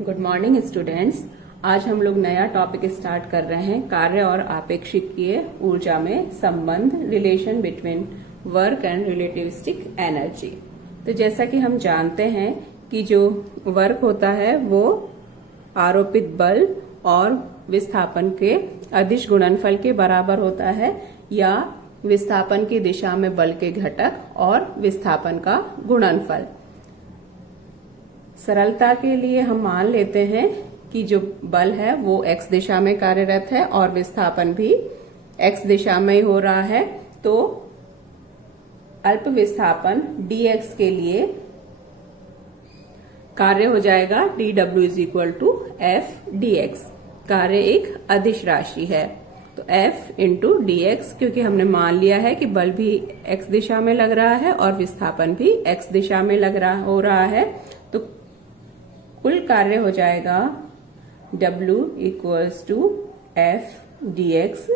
Good morning students. आज हम लोग नया टॉपिक स्टार्ट कर रहे हैं, कार्य और आपेक्षिकीय ऊर्जा में संबंध, relation between work and relativistic energy. तो जैसा कि हम जानते हैं कि जो वर्क होता है वो आरोपित बल और विस्थापन के अदिश गुणनफल के बराबर होता है, या विस्थापन की दिशा में बल के घटक और विस्थापन का गुणनफल। सरलता के लिए हम मान लेते हैं कि जो बल है वो x दिशा में कार्यरत है और विस्थापन भी x दिशा में हो रहा है। तो अल्प विस्थापन dx के लिए कार्य हो जाएगा dw = f dx। कार्य एक अदिश राशि है, तो f × dx, क्योंकि हमने मान लिया है कि बल भी x दिशा में लग रहा है और विस्थापन भी x दिशा में हो रहा है, तो कुल कार्य हो जाएगा W = f dx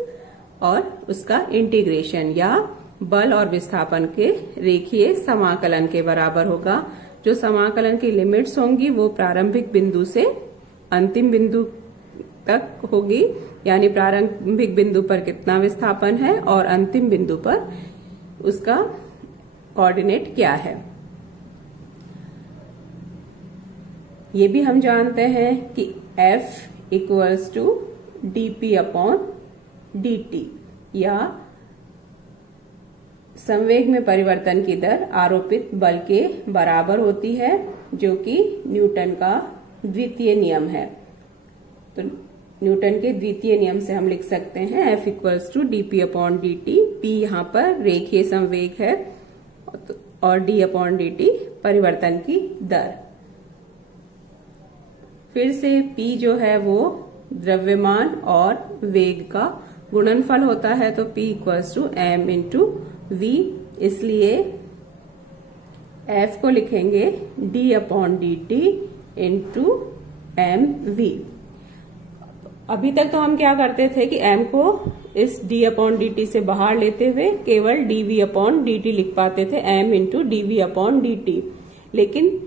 और उसका इंटीग्रेशन या बल और विस्थापन के रेखीय समाकलन के बराबर होगा। जो समाकलन की लिमिट्स होंगी वो प्रारंभिक बिंदु से अंतिम बिंदु तक होगी, यानी प्रारंभिक बिंदु पर कितना विस्थापन है और अंतिम बिंदु पर उसका कोऑर्डिनेट क्या है। ये भी हम जानते हैं कि F = dp/dt, या संवेग में परिवर्तन की दर आरोपित बल के बराबर होती है, जो कि न्यूटन का द्वितीय नियम है। तो न्यूटन के द्वितीय नियम से हम लिख सकते हैं F = dp/dt। p यहाँ पर रेखीय संवेग है और d/dt परिवर्तन की दर। फिर से p जो है वो द्रव्यमान और वेग का गुणनफल होता है, तो p = m × v, इसलिए f को लिखेंगे d/dt × mv। अभी तक तो हम क्या करते थे कि m को इस d/dt से बाहर लेते हुए केवल dv/dt लिख पाते थे, m × dv/dt। लेकिन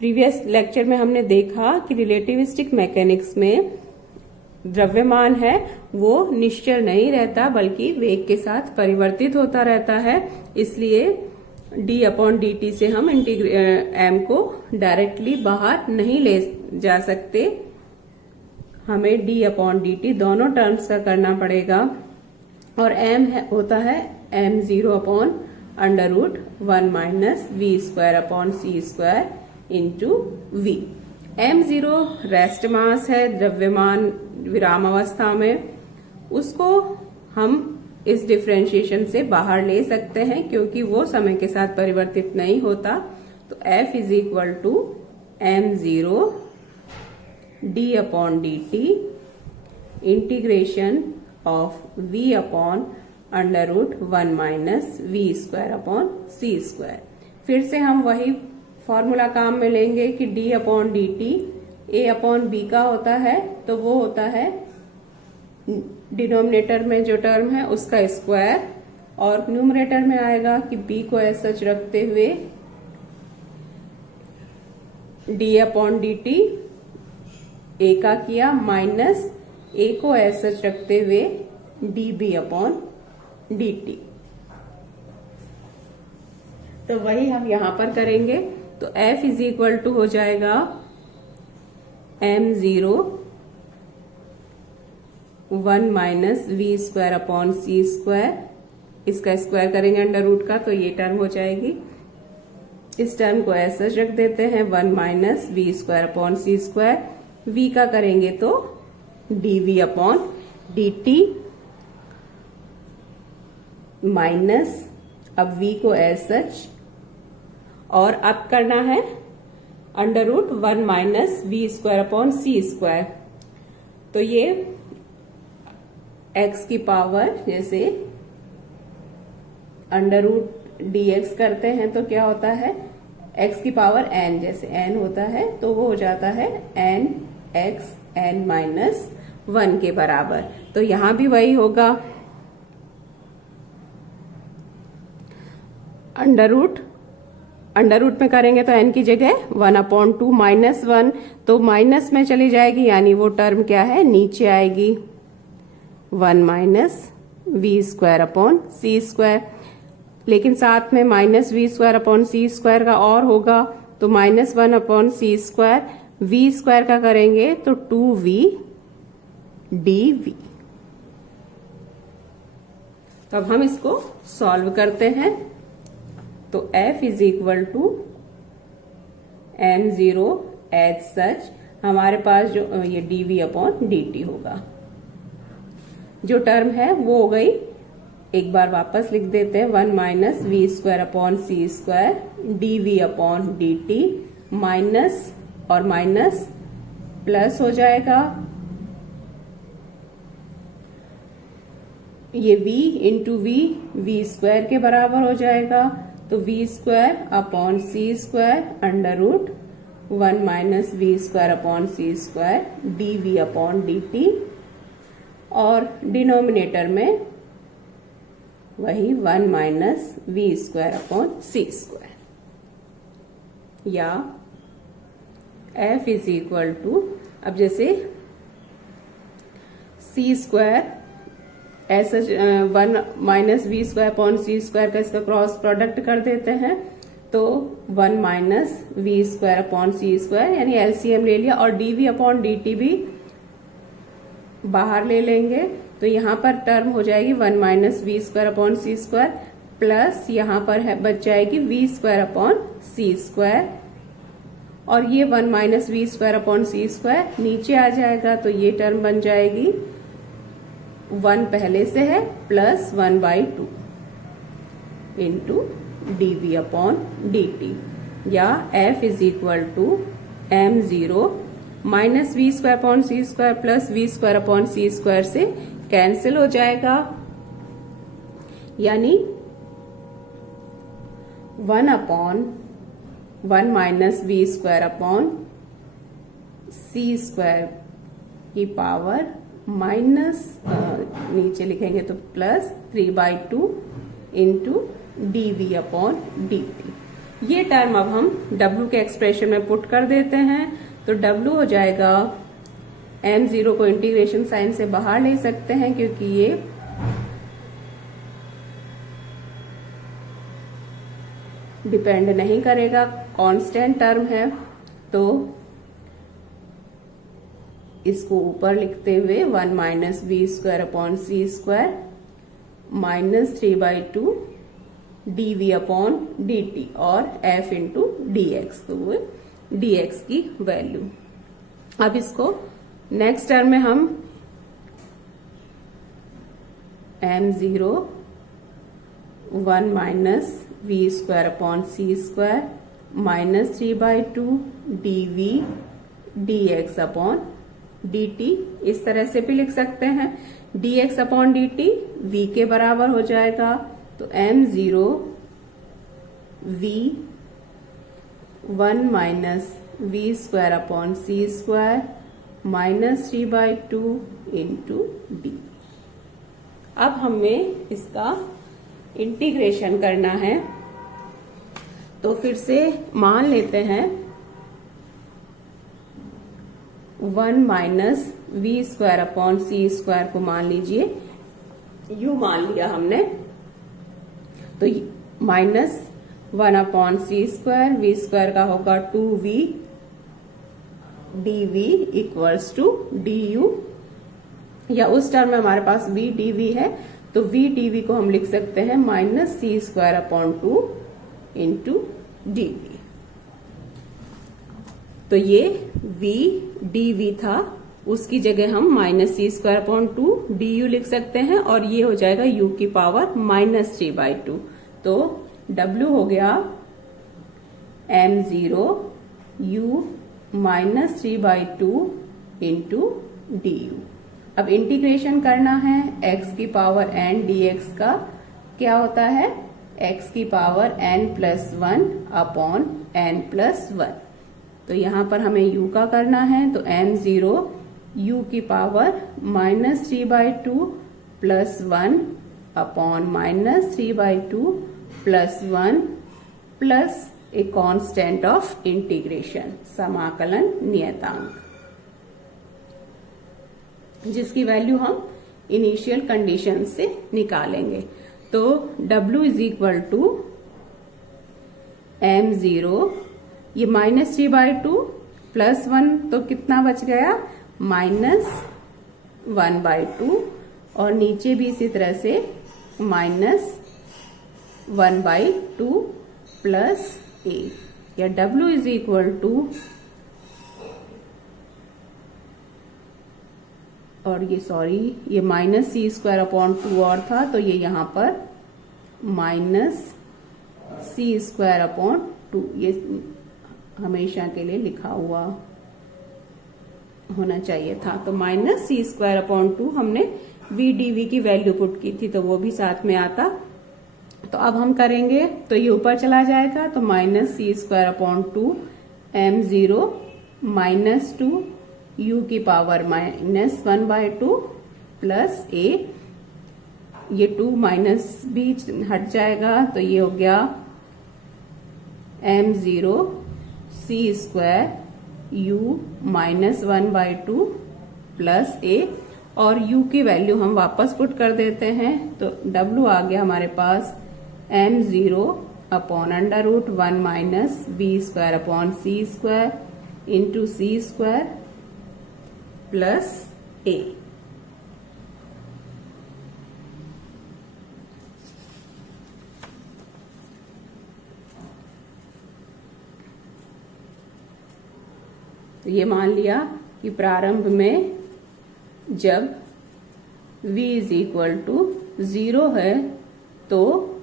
प्रीवियस लेक्चर में हमने देखा कि रिलेटिविस्टिक मैकेनिक्स में द्रव्यमान है वो निश्चल नहीं रहता, बल्कि वेग के साथ परिवर्तित होता रहता है। इसलिए d/dt से हम m को डायरेक्टली बाहर नहीं ले जा सकते, हमें d/dt दोनों टर्म्स का करना पड़ेगा। और m होता है m0/√1 - v²/c² × v। m0 rest mass है द्रव्यमान विराम अवस्था में, उसको हम इस डिफरेंशिएशन से बाहर ले सकते हैं क्योंकि वो समय के साथ परिवर्तित नहीं होता। तो F = m0 d/dt integration of v/√1 - v²/c²। फिर से हम वही फॉर्मूला काम में लेंगे कि d/dt a/b का होता है, तो वो होता है डिनोमिनेटर में जो टर्म है उसका स्क्वायर, और न्यूमरेटर में आएगा कि b को एज सच रखते हुए d/dt a का किया, माइनस a को एज सच रखते हुए db/dt। तो वही हम यहां पर करेंगे। तो F = हो जाएगा m0 1 - v²/c²। इसका स्क्वायर करेंगे √ का, तो ये टर्म हो जाएगी। इस टर्म को ऐसा रख देते हैं 1 - v²/c²। v का करेंगे तो dv/dt माइनस, अब v को एज सच, और अब करना है √1 - v²/c²। तो ये x की पावर, जैसे √dx करते हैं तो क्या होता है x की पावर n, जैसे n होता है तो वो हो जाता है nx n-1 के बराबर। तो यहां भी वही होगा, अंडर रूट में करेंगे तो n की जगह 1/2 -1, तो माइनस में चली जाएगी, यानी वो टर्म क्या है, नीचे आएगी 1 - v²/c²। लेकिन साथ में -v²/c² का और होगा, तो -1/c², v² का करेंगे तो 2v dv। तो अब हम इसको सॉल्व करते हैं। तो f = m0 एज सच, हमारे पास जो ये dv/dt होगा। जो टर्म है वो हो गई, एक बार वापस लिख देते हैं, 1 - v²/c² dv/dt, माइनस और माइनस प्लस हो जाएगा, ये v इंटू v² के बराबर हो जाएगा, तो v²/c² under root 1 - v²/c² dv/dt, और डिनोमिनेटर में वही 1 - v²/c², या f = अब जैसे c² ऐसा 1 - v²/c² का इसका क्रॉस प्रोडक्ट कर देते हैं, तो 1 - v²/c² यानी एलसीएम ले लिया, और dv/dt भी बाहर ले लेंगे, तो यहाँ पर टर्म हो जाएगी 1 - v²/c² प्लस यहाँ पर है बच जाएगी v²/c², और ये 1 - v²/c² नीचे आ जाएगा, तो ये टर्म बन जाएगी 1 पहले से है प्लस 1/2 इंटू dv/dt, या f = m0 -v²/c² plus v²/c² से कैंसिल हो जाएगा, यानी 1/1 - v²/c² की पावर माइनस नीचे लिखेंगे तो प्लस 3/2 इंटू dv/dt। ये टर्म अब हम w के एक्सप्रेशन में पुट कर देते हैं, तो w हो जाएगा, m0 को इंटीग्रेशन साइन से बाहर ले सकते हैं क्योंकि ये डिपेंड नहीं करेगा, कांस्टेंट टर्म है, तो इसको ऊपर लिखते हुए 1 - v²/c² माइनस 3/2 dv/dt और f इंटू dx, तो वो dx की वैल्यू। अब इसको नेक्स्ट टर्म में हम m0 1 - v²/c² minus 3/2 dv dx/dt, इस तरह से भी लिख सकते हैं। dx/dt v के बराबर हो जाएगा, तो m0 v 1 - v²/c² minus 3/2 into d। अब हमें इसका इंटीग्रेशन करना है, तो फिर से मान लेते हैं 1 - v²/c² को मान लीजिए, यू मान लिया हमने, तो माइनस 1/c², v² का होगा 2v dv = du, या उस टर्म में हमारे पास v dv है, तो v dv को हम लिख सकते हैं -c²/2 इंटू dv। तो ये v dv था, उसकी जगह हम -c²/2 du लिख सकते हैं, और ये हो जाएगा u की पावर -3/2, तो w हो गया m0 u -3/2 इंटू du। अब इंटीग्रेशन करना है x की पावर n dx का, क्या होता है x की पावर n+1/n+1, तो यहां पर हमें u का करना है, तो m0 u की power -3/2 + 1/-3/2 + 1 + a constant of integration, समाकलन नियतांक, जिसकी वैल्यू हम इनिशियल कंडीशन से निकालेंगे। तो W is equal to m0, ये -3/2 +1 तो कितना बच गया, -1/2, और नीचे भी इसी तरह से -1/2 प्लस a, या W इज इक्वल टू, और ये सॉरी ये -c²/2 और था, तो ये यहां पर -c²/2, ये हमेशा के लिए लिखा हुआ होना चाहिए था। तो -c²/2 हमने v dv की वैल्यू पुट की थी, तो वो भी साथ में आता। तो अब हम करेंगे तो ये ऊपर चला जाएगा, तो -c²/2 m0 -2 u की पावर -1/2 प्लस a, ये 2 माइनस भी हट जाएगा, तो ये हो गया m0 c² u -1/2 plus a, और u की वैल्यू हम वापस पुट कर देते हैं, तो w आ गया हमारे पास m0/√1 -b²/c² into c² plus a। तो ये मान लिया कि प्रारंभ में जब v इज इक्वल टू 0 है तो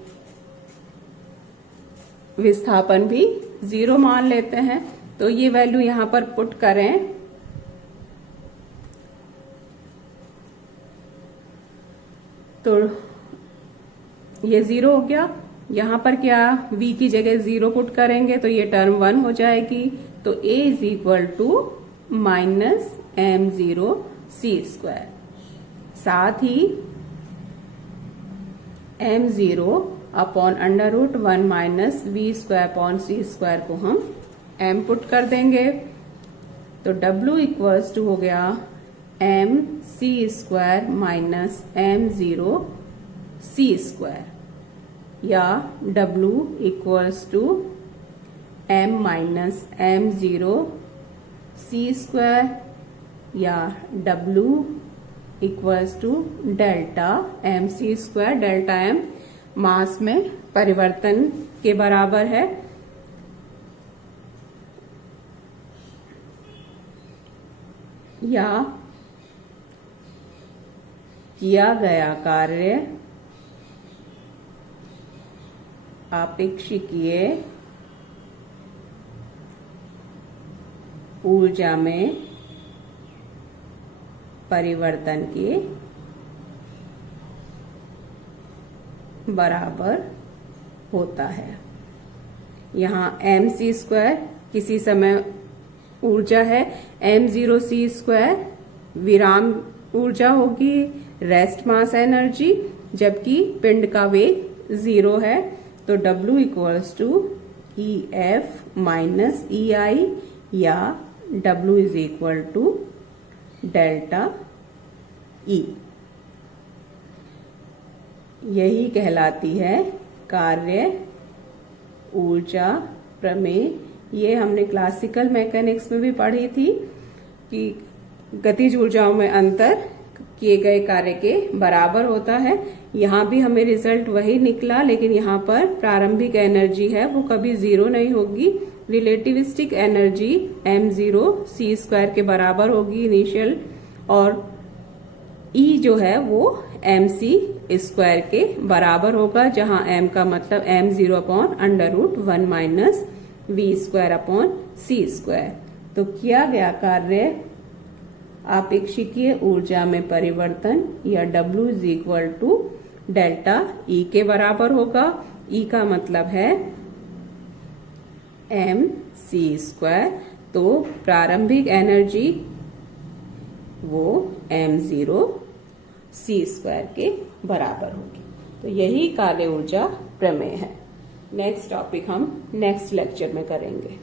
विस्थापन भी 0 मान लेते हैं। तो ये वैल्यू यहां पर पुट करें, तो ये 0 हो गया। यहां पर क्या v की जगह 0 पुट करेंगे तो ये टर्म 1 हो जाएगी। तो a is equal to -m0 c², साथ ही m0/√1 -v²/c² को हम m पुट कर देंगे। तो w इक्वल्स टू हो गया mc² -m0 c², या w equals to m -m0 c², या w equals to delta mc², delta m mass में परिवर्तन के बराबर है। या किया गया कार्य आपेक्षिकीय ऊर्जा में परिवर्तन के बराबर होता है। यहाँ mc² किसी समय ऊर्जा है, m0 c² विराम ऊर्जा होगी, रेस्ट मास एनर्जी, जबकि पिंड का वेग 0 है। तो w equals to EF minus EI, या w is equal to delta E। यही कहलाती है कार्य ऊर्जा प्रमेय। ये हमने क्लासिकल मैकेनिक्स में भी पढ़ी थी कि गतिज ऊर्जाओं में अंतर किए गए कार्य के बराबर होता है। यहाँ भी हमें रिजल्ट वही निकला, लेकिन यहाँ पर प्रारंभिक एनर्जी है वो कभी 0 नहीं होगी। रिलेटिविस्टिक एनर्जी m0 c² के बराबर होगी इनिशियल, और E जो है वो mc² के बराबर होगा, जहां m का मतलब m0/√1 -v²/c²। तो किया गया कार्य आपेक्षिकीय ऊर्जा में परिवर्तन, या w is equal to delta E के बराबर होगा। E का मतलब है mc², तो प्रारंभिक एनर्जी वो m0 c² के बराबर होगी। तो यही कार्य ऊर्जा प्रमेय है। नेक्स्ट टॉपिक हम नेक्स्ट लेक्चर में करेंगे।